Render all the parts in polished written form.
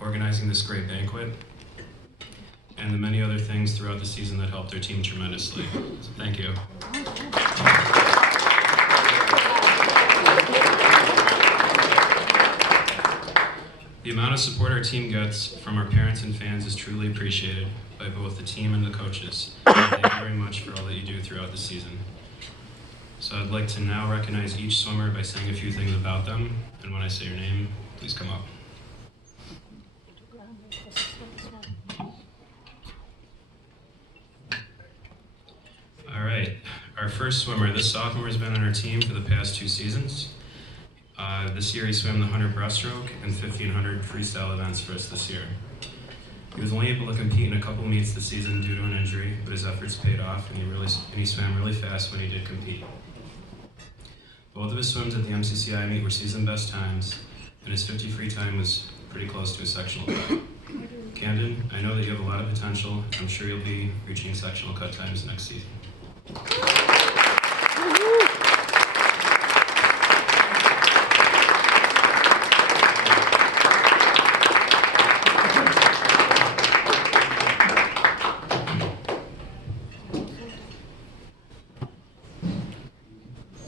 organizing this great banquet, and the many other things throughout the season that helped their team tremendously. So thank you. The amount of support our team gets from our parents and fans is truly appreciated by both the team and the coaches. Thank you very much for all that you do throughout the season. So I'd like to now recognize each swimmer by saying a few things about them, and when I say your name, please come up. All right, our first swimmer. This sophomore has been on our team for the past 2 seasons. This year he swam the 100 breaststroke and 1500 freestyle events for us this year. He was only able to compete in a couple meets this season due to an injury, but his efforts paid off, and he swam really fast when he did compete. Both of his swims at the MCCI meet were season best times, and his 50 free time was pretty close to a sectional cut. Camden, I know that you have a lot of potential. I'm sure you'll be reaching sectional cut times next season.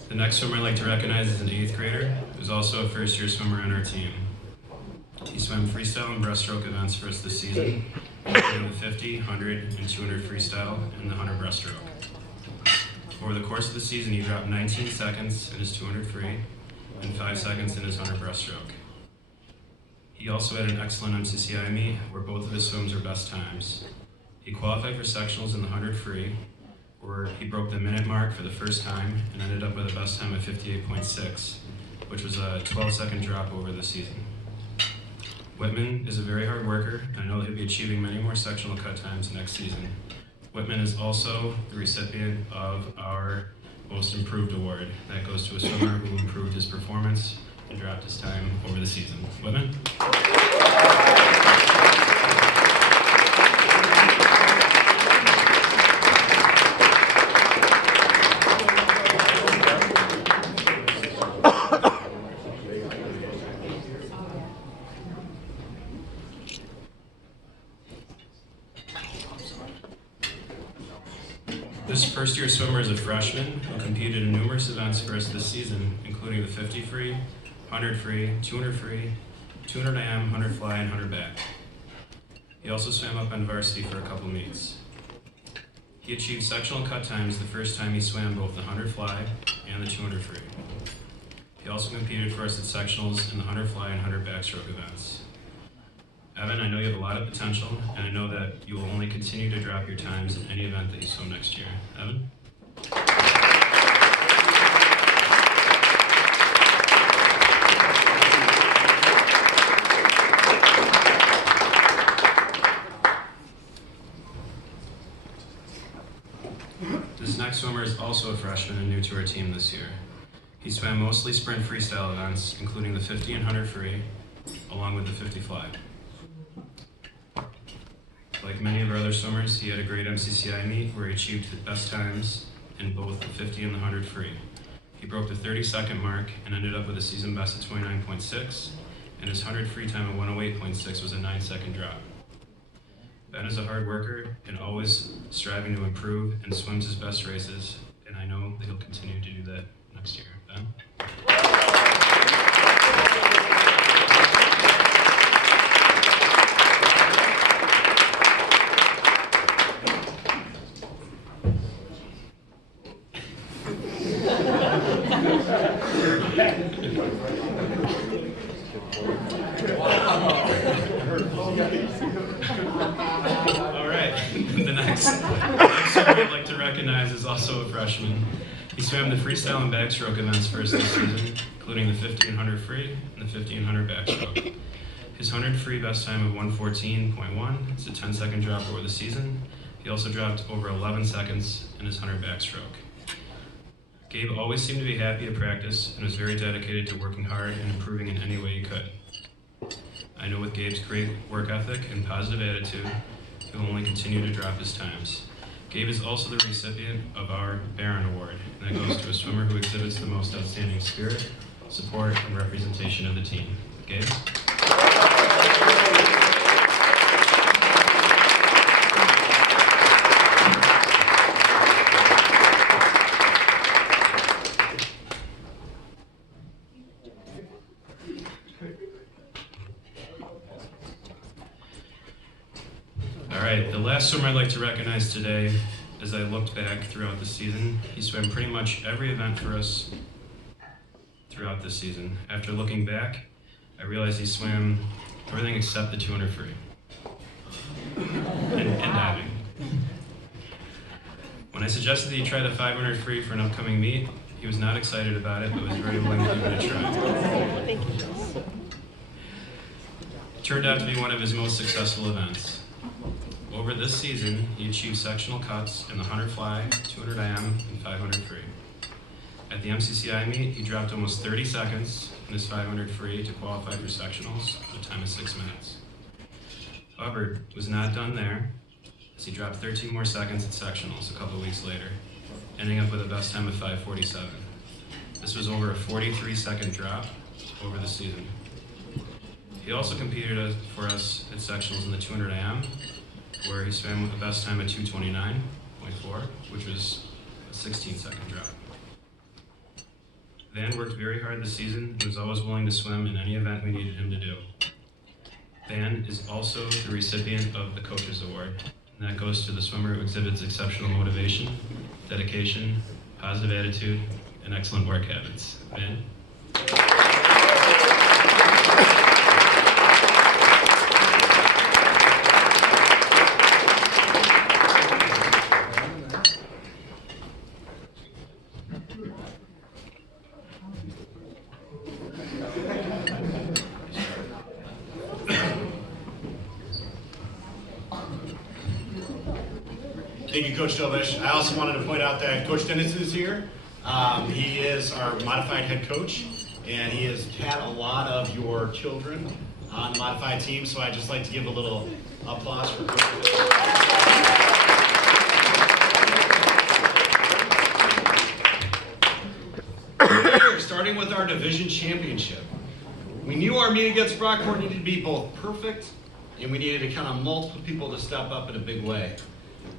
The next swimmer I'd like to recognize is an 8th grader who's also a first-year swimmer on our team. He swam freestyle and breaststroke events for us this season, including the 50, 100, and 200 freestyle and the 100 breaststroke. Over the course of the season, he dropped 19 seconds in his 200 free and 5 seconds in his 100 breaststroke. He also had an excellent MCCI meet where both of his swims were best times. He qualified for sectionals in the 100 free, where he broke the minute mark for the first time and ended up with a best time of 58.6, which was a 12-second drop over the season. Whitman is a very hard worker, and I know he'll be achieving many more sectional cut times next season. Whitman is also the recipient of our Most Improved Award. That goes to a swimmer who improved his performance and dropped his time over the season. Whitman? This first-year swimmer is a freshman who competed in numerous events for us this season, including the 50 free, 100 free, 200 free, 200 IM, 100 fly, and 100 back. He also swam up on varsity for a couple meets. He achieved sectional cut times the first time he swam both the 100 fly and the 200 free. He also competed for us at sectionals in the 100 fly and 100 backstroke events. Evan, I know you have a lot of potential, and I know that you will only continue to drop your times in any event that you swim next year. Evan? This next swimmer is also a freshman and new to our team this year. He swam mostly sprint freestyle events, including the 50 and 100 free, along with the 50 fly. Like many of our other swimmers, he had a great MCCI meet where he achieved the best times in both the 50 and the 100 free. He broke the 30-second mark and ended up with a season best of 29.6, and his 100 free time of 108.6 was a 9-second drop. Ben is a hard worker and always striving to improve and swims his best races, and I know that he'll continue to do that next year. Ben? All right, the next swimmer I'd like to recognize is also a freshman. He swam the freestyle and backstroke events for us this season, including the 50 and 100 free and the 50 and 100 backstroke. His 100 free best time of 114.1 is a 10-second drop over the season. He also dropped over 11 seconds in his 100 backstroke. Gabe always seemed to be happy at practice and was very dedicated to working hard and improving in any way he could. I know with Gabe's great work ethic and positive attitude, he will only continue to drop his times. Gabe is also the recipient of our Barron Award, and that goes to a swimmer who exhibits the most outstanding spirit, support, and representation of the team. Gabe? right, the last swimmer I'd like to recognize today, as I looked back throughout the season, he swam pretty much every event for us throughout this season. After looking back, I realized he swam everything except the 200 free and diving. When I suggested that he try the 500 free for an upcoming meet, he was not excited about it, but was very willing to give it a try. It turned out to be one of his most successful events. Over this season, he achieved sectional cuts in the 100 fly, 200 IM, and 500 free. At the MCCI meet, he dropped almost 30 seconds in his 500 free to qualify for sectionals with a time of 6 minutes. Hubbard was not done there, as he dropped 13 more seconds at sectionals a couple weeks later, ending up with a best time of 5:47. This was over a 43-second drop over the season. He also competed for us at sectionals in the 200 IM, where he swam with the best time of 2:29.4, which was a 16-second drop. Van worked very hard this season and was always willing to swim in any event we needed him to do. Van is also the recipient of the Coaches Award, and that goes to the swimmer who exhibits exceptional motivation, dedication, positive attitude, and excellent work habits. Van? Thank you, Coach Dovish. I also wanted to point out that Coach Dennis is here. He is our modified head coach, and he has had a lot of your children on the modified team, so I'd just like to give a little applause for Coach. Here, starting with our division championship. We knew our meet against Brockport needed to be both perfect, and we needed to count on multiple people to step up in a big way.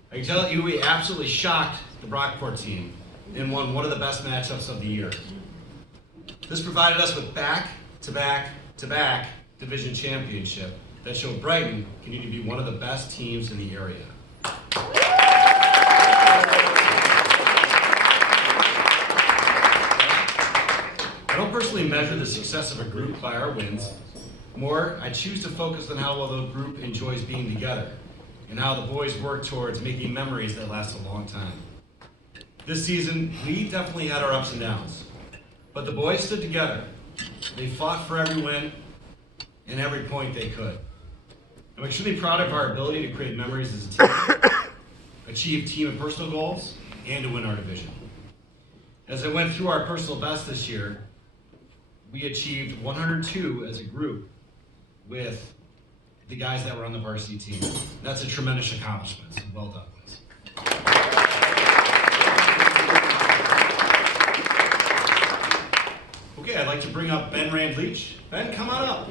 I can tell you we absolutely shocked the Brockport team and won one of the best matchups of the year. This provided us with back-to-back-to-back division championship that showed Brighton continued to be one of the best teams in the area. I don't personally measure the success of a group by our wins. More, I choose to focus on how well the group enjoys being together, and how the boys work towards making memories that last a long time. This season, we definitely had our ups and downs, but the boys stood together. They fought for every win and every point they could. I'm extremely proud of our ability to create memories as a team, achieve team and personal goals, and to win our division. As I went through our personal best this year, we achieved 102 as a group with the guys that were on the varsity team. That's a tremendous accomplishment, so well done, boys. Okay, I'd like to bring up Ben Rand-Leach. Ben, come on up.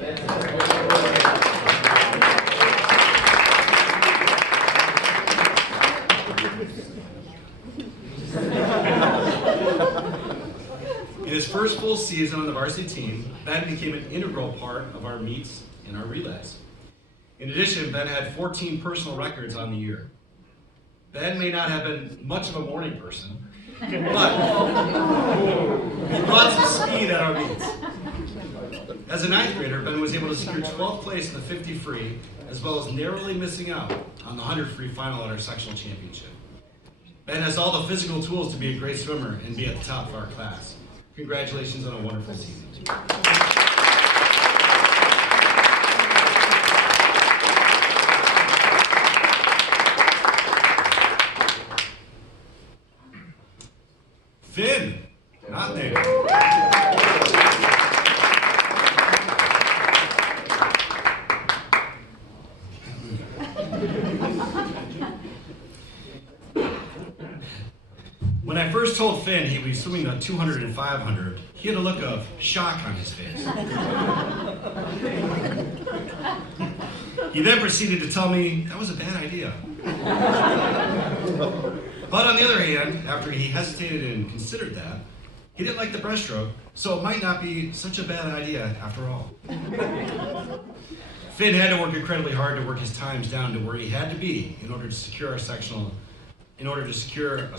In his first full season on the varsity team, Ben became an integral part of our meets and our relays. In addition, Ben had 14 personal records on the year. Ben may not have been much of a morning person, but he brought some speed at our meets. As a ninth grader, Ben was able to secure 12th place in the 50 free, as well as narrowly missing out on the 100 free final at our sectional championship. Ben has all the physical tools to be a great swimmer and be at the top of our class. Congratulations on a wonderful season. Finn, not there. When I first told Finn he would be swimming the 200 and 500, he had a look of shock on his face. He then proceeded to tell me that was a bad idea. But on the other hand, after he hesitated and considered that, he didn't like the breaststroke, so it might not be such a bad idea after all. Finn had to work incredibly hard to work his times down to where he had to be in order to secure a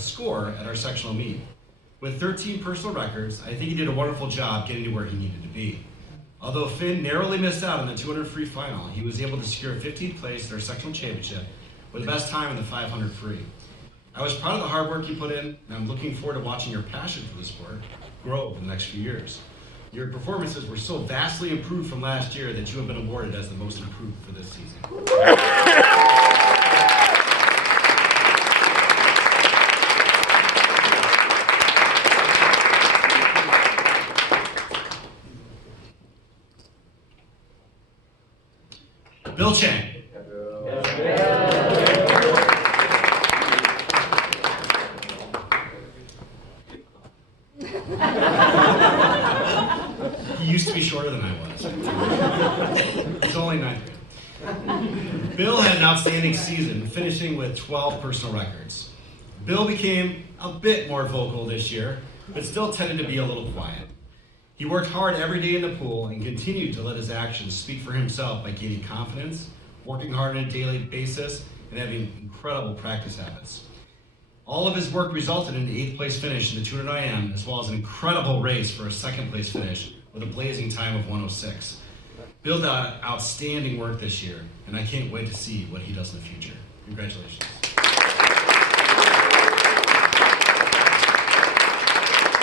score at our sectional meet. With 13 personal records, I think he did a wonderful job getting to where he needed to be. Although Finn narrowly missed out on the 200 free final, he was able to secure 15th place at our sectional championship with the best time in the 500 free. I was proud of the hard work you put in, and I'm looking forward to watching your passion for the sport grow over the next few years. Your performances were so vastly improved from last year that you have been awarded as the most improved for this season. Bill Chang. He used to be shorter than I was. He's only 9'3". Bill had an outstanding season, finishing with 12 personal records. Bill became a bit more vocal this year, but still tended to be a little quiet. He worked hard every day in the pool and continued to let his actions speak for himself by gaining confidence, working hard on a daily basis, and having incredible practice habits. All of his work resulted in an 8th place finish in the 200 IM, as well as an incredible race for a 2nd place finish with a blazing time of 1:06. Bill did outstanding work this year, and I can't wait to see what he does in the future. Congratulations.